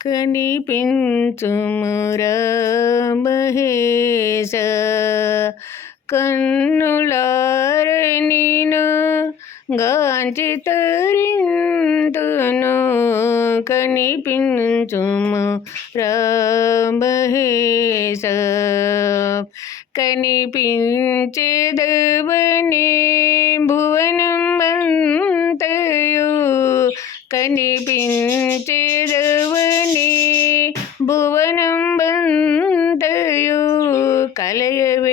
కనిపించుమురా మహేశ కన్నులార నేను గాంచి తరింతును కనిపించుము రామహేశ కనిపించేదవనే భువనం అంతయు కనిపించేదవనే ഭുവനം ബന്ധയു കലയവേദിക്കിതേ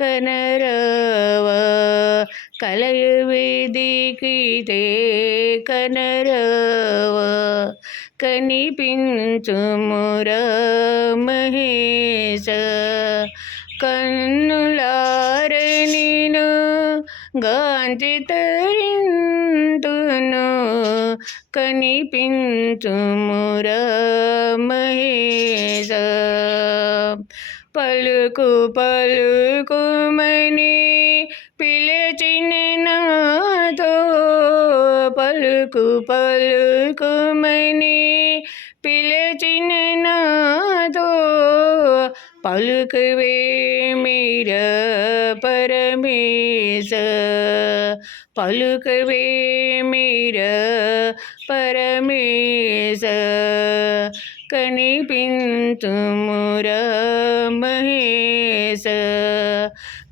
കനരവ കലയവേദിക്കിതേ കനരവ കനിപിഞ്ചുമുര മഹി గాంతి తరింతును కనిపించుమురా మహేశ. పలుకు పలుకుమని పిలచిన నాతో పలుకు పలుకుమని పిలచిన నాతో పలుకువే మీరా పరమేశ పలుకవే మీర పరమేశ కనిపించుమురా మహేశ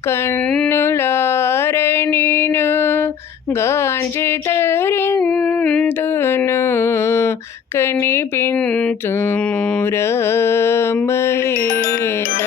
కన్నులార నేను గాంచి తరింతును కనిపించుమురా మహేశ